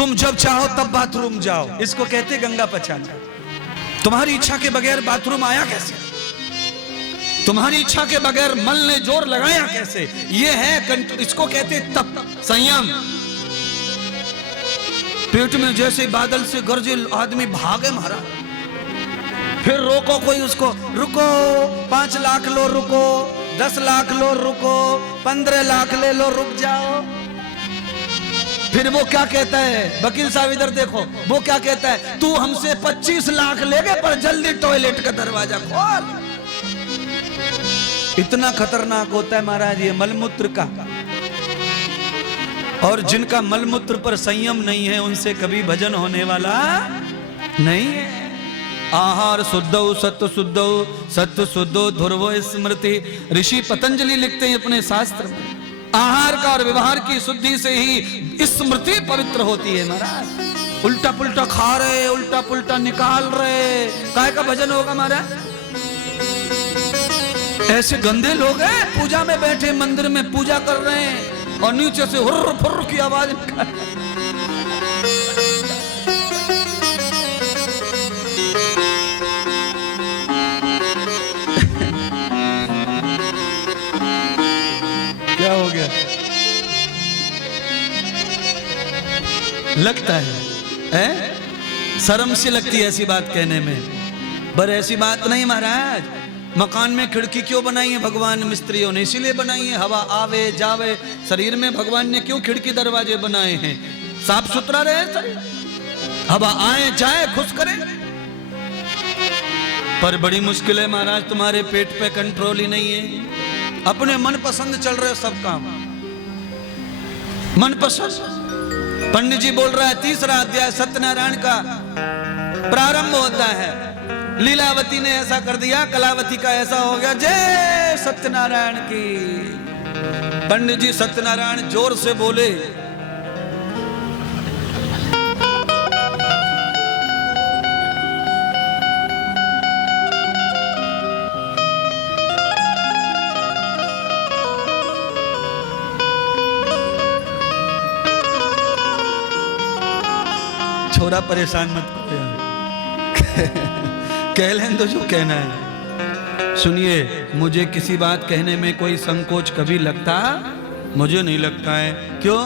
तुम जब चाहो तब बाथरूम जाओ, इसको कहते गंगा पचाना। तुम्हारी इच्छा के बगैर बाथरूम आया कैसे? तुम्हारी इच्छा के बगैर मन ने जोर लगाया कैसे? ये है इसको कहते तप, संयम। पेट में जैसे बादल से गरजे आदमी भागे महाराज, फिर रोको कोई उसको, रुको 5 लाख लो रुको, 10 लाख लो रुको, 15 लाख ले लो रुक जाओ। फिर वो क्या कहता है, वकील साहब इधर देखो, वो क्या कहता है, तू हमसे 25 लाख लेगे पर जल्दी टॉयलेट का दरवाजा खोल। इतना खतरनाक होता है महाराज ये मलमूत्र का। और जिनका मलमूत्र पर संयम नहीं है उनसे कभी भजन होने वाला नहीं है। आहार शुद्धौ सत्व शुद्धौ सत्व शुद्धो ध्रुवो स्मृति। ऋषि पतंजलि लिखते हैं अपने शास्त्र में, आहार का और व्यवहार की शुद्धि से ही स्मृति पवित्र होती है महाराज। उल्टा पुल्टा खा रहे, उल्टा पुल्टा निकाल रहे, काय का भजन होगा महाराज? ऐसे गंदे लोग हैं, पूजा में बैठे मंदिर में पूजा कर रहे हैं और नीचे से हुर्र फुर्र की आवाज निकाल। क्या हो गया? लगता है शर्म सी लगती है ऐसी बात कहने में, पर ऐसी बात नहीं महाराज। मकान में खिड़की क्यों बनाई है भगवान मिस्त्रियों ने? इसीलिए बनाई है हवा आवे जावे। शरीर में भगवान ने क्यों खिड़की दरवाजे बनाए हैं? साफ सुथरा रहे शरीर, हवा आए जाए खुश करे। पर बड़ी मुश्किल है महाराज, तुम्हारे पेट पे कंट्रोल ही नहीं है। अपने मन पसंद चल रहे सब काम, मन पसंद। पंडित जी बोल रहा है 3रा अध्याय सत्यनारायण का प्रारंभ होता है, लीलावती ने ऐसा कर दिया, कलावती का ऐसा हो गया, जय सत्यनारायण की। पंडित जी सत्यनारायण जोर से बोले, छोरा परेशान मत करो, कह लें तो जो कहना है। सुनिए, मुझे किसी बात कहने में कोई संकोच कभी लगता मुझे नहीं लगता है। क्यों?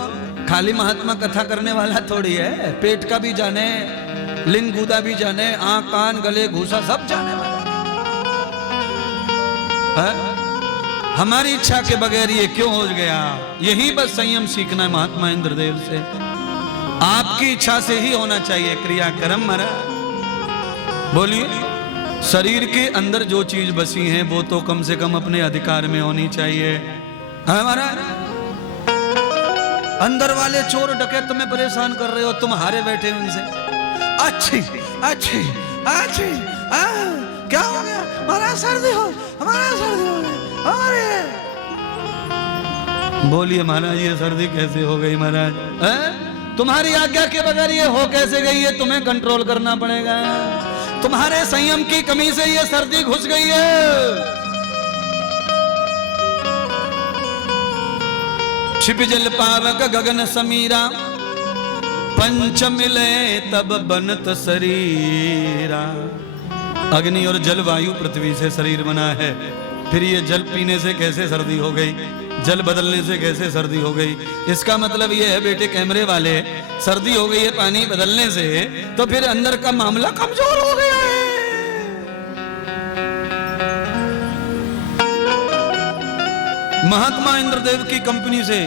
खाली महात्मा कथा करने वाला थोड़ी है, पेट का भी जाने, लिंग गुदा भी जाने, आंख कान गले घूसा सब जाने वाला है। हमारी इच्छा के बगैर ये क्यों हो गया? यही बस संयम सीखना है महात्मा इंद्रदेव से। आपकी इच्छा से ही होना चाहिए क्रियाक्रम महाराज। बोलिए, शरीर के अंदर जो चीज बसी है वो तो कम से कम अपने अधिकार में होनी चाहिए। हमारा अंदर वाले चोर डकैत तुम्हें परेशान कर रहे हो, तुम हारे बैठे उनसे। अच्छी अच्छी अच्छी क्या हो गया? हमारा सर्दी हो, हमारा सर्दी हो गई। अरे बोलिए महाराज, ये सर्दी कैसे हो गई महाराज? तुम्हारी आज्ञा के बगैर ये हो कैसे गई है? तुम्हें कंट्रोल करना पड़ेगा। तुम्हारे संयम की कमी से ये सर्दी घुस गई है। छिप जल पावक गगन समीरा, पंच मिले तब बनत शरीरा। अग्नि और जल वायु पृथ्वी से शरीर बना है, फिर ये जल पीने से कैसे सर्दी हो गई? जल बदलने से कैसे सर्दी हो गई? इसका मतलब ये है बेटे कैमरे वाले, सर्दी हो गई है पानी बदलने से, तो फिर अंदर का मामला कमजोर हो गया है। महात्मा इंद्रदेव की कंपनी से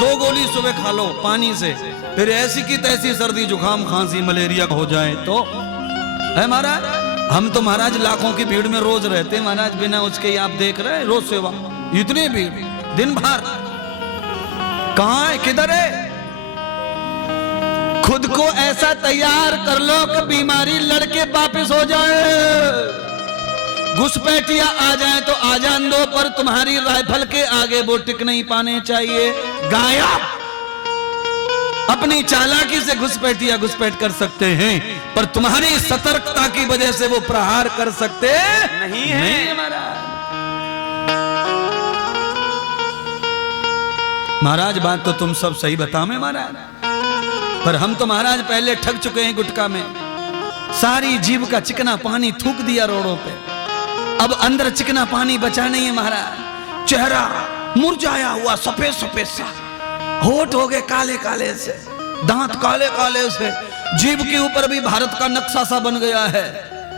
2 गोली सुबह खा लो पानी से, फिर ऐसी की तैसी सर्दी जुकाम खांसी मलेरिया हो जाए तो है महाराज। हम तो महाराज लाखों की भीड़ में रोज रहते हैं महाराज, बिना उसके आप देख रहे हैं रोज सेवा, इतनी भीड़ दिन भर। कहां है, किधर है? खुद को ऐसा तैयार कर लो कि बीमारी लड़के वापस हो जाए। घुसपैठिया आ जाए तो आ जान दो, पर तुम्हारी राइफल के आगे वो टिक नहीं पाने चाहिए। गायब। अपनी चालाकी से घुसपैठिया घुसपैठ कर सकते हैं, पर तुम्हारी सतर्कता की वजह से वो प्रहार कर सकते नहीं है महाराज। बात तो तुम सब सही बताओ महाराज। पर हम तो महाराज पहले ठग चुके हैं गुटखा में। सारी जीभ का चिकना पानी थूक दिया रोडों पे। अब अंदर चिकना पानी बचा नहीं है महाराज। चेहरा मुरझाया हुआ सफेद सफेद सा, होठ हो गए काले काले से, दांत काले काले से, जीभ के ऊपर भी भारत का नक्शा सा बन गया है।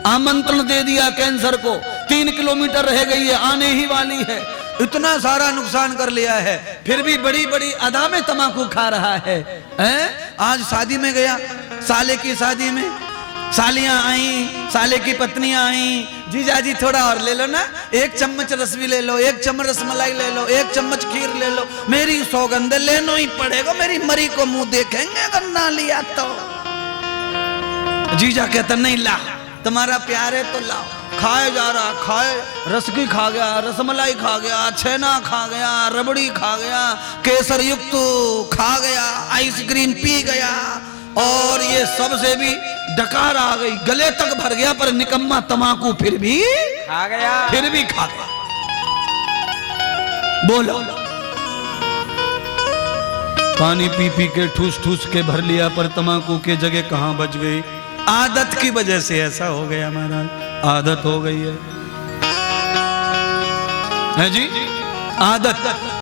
आमंत्रण दे दिया कैंसर को, 3 किलोमीटर रह गई है, आने ही वाली है। इतना सारा नुकसान कर लिया है, फिर भी बड़ी बड़ी अदा में तमाकू खा रहा है। आज शादी में गया, साले की शादी में सालियां आई, साले की पत्नियां आई, जीजाजी थोड़ा और ले लो ना, 1 चम्मच रस भी ले लो, 1 चम्मच रसमलाई ले लो, 1 चम्मच खीर ले लो, मेरी सौगंध लेना ही पड़ेगा, मेरी मरी को मुंह देखेंगे अगर ना लिया तो। जीजा कहता नहीं ला, तुम्हारा प्यार है तो लाओ। खाए जा रहा, खाए, रसगुल्ला खा गया, रसमलाई खा गया, छेना खा गया, रबड़ी खा गया, केसर युक्त खा गया, आइसक्रीम पी गया, और ये सबसे भी डकार आ गई, गले तक भर गया, पर निकम्मा तमाकू फिर भी खा गया, फिर भी खा गया। बोलो, पानी पी पी के ठूस ठूस के भर लिया, पर तमाकू के जगह कहां बच गई? आदत की वजह से ऐसा हो गया महाराज, आदत हो गई है जी, आदत।